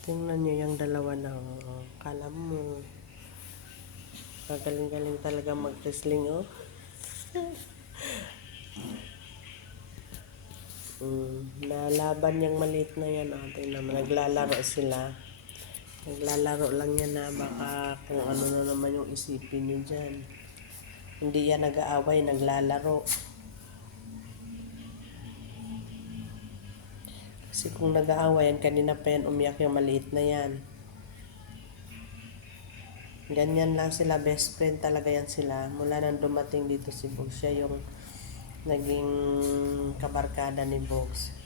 Tingnan nyo yung dalawa na, kala mo. Magaling-galing talaga mag-wrestling, oh. Nalaban yung maliit na yan, oh. Tingnan mo, naglalaro sila. Naglalaro lang yan na baka kung ano na naman yung isipin nyo dyan. Hindi yan nag-aaway, naglalaro. Kasi kung nag-aaway yan, kanina pa yan umiyak yung maliit na yan. Ganyan lang sila, best friend talaga yan sila. Mula nang dumating dito si Bogs, siya yung naging kabarkada ni Bogs.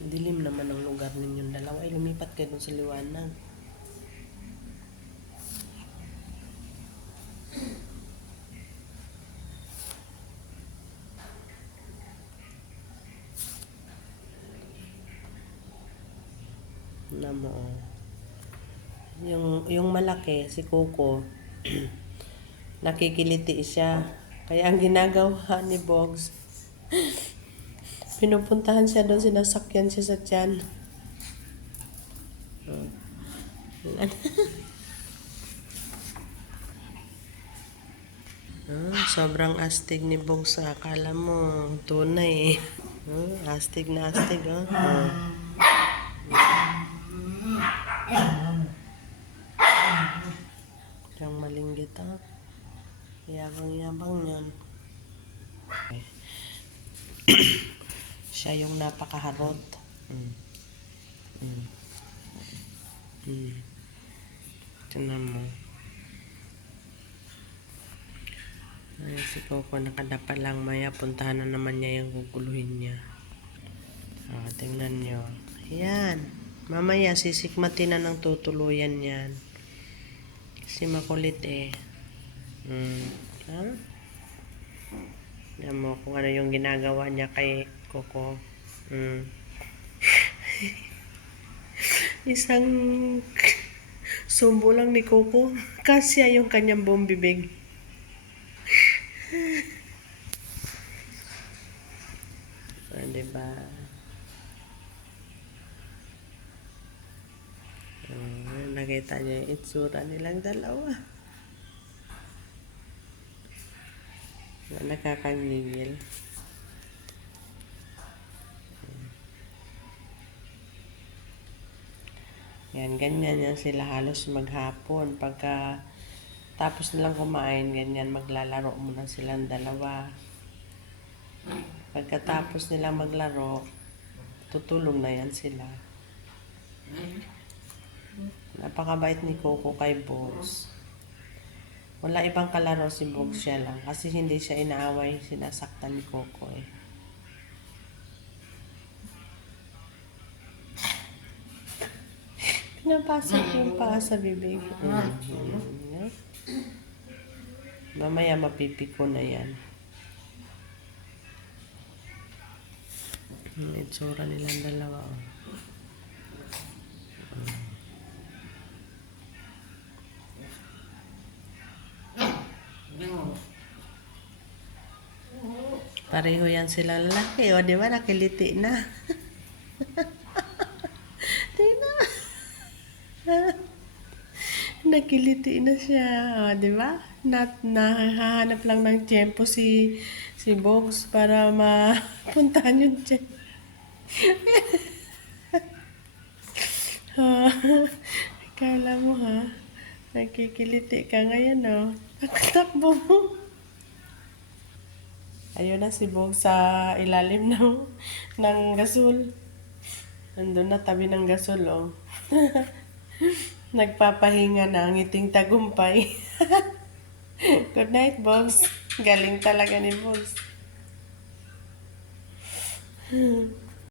Dilim naman ang lugar ninyong dalawa. Ay, lumipat kayo dun sa liwanag. Namo. Yung malaki, si Coco, nakikiliti siya. Kaya ang ginagawa ni Bogs, pinupuntahan siya doon, sinasakyan siya sa tiyan. Sobrang astig ni Bogs. Akala mo, tunay eh. Astig na astig, oh. Yung malinggit, oh. Yabang-yabang yan. Siya yung napakaharot. Tignan mo. Ay, si Coco nakadapa lang, maya puntahan na naman niya yung guguluhin niya. Tingnan nyo. Yan. Mamaya sisikmatin na ng tutuluyan yan. Si makulit eh. Alam mo kung ano yung ginagawa niya kay Coco. Isang sumbo lang ni Coco. Kasya yung kanyang buong bibig. Diba? Nakita niya yung itsura nilang dalawa. Nakakangigil. Yan, ganyan yan sila halos maghapon. Pagka tapos nilang kumain, ganyan, maglalaro muna silang dalawa. Pagkatapos nila maglaro, tutulong na yan sila. Napakabait ni Coco kay Bogs. Wala ibang kalaro si Bogs, siya lang. Kasi hindi siya inaaway, sinasaktan ni Coco eh. Pinapasok yung paa sa bibig. Mamaya mapipiko na yan. Itsura nilang dalawa. Pareho yan sila lalaki. O, di ba? Nakiliti na. Tingnan. Nakiliti na siya. O, di ba? Nahahanap lang ng tiyempo si Bogs para mapuntahan yung tiyempo. Kala mo ha, nakikiliti ka ngayon, no? Nakatakbo mo. Ayun na si Bogs sa ilalim ng gasol. Nandun na tabi ng gasol, oh. Nagpapahinga na ang ngiting tagumpay. Good night, Bogs. Galing talaga ni Bogs.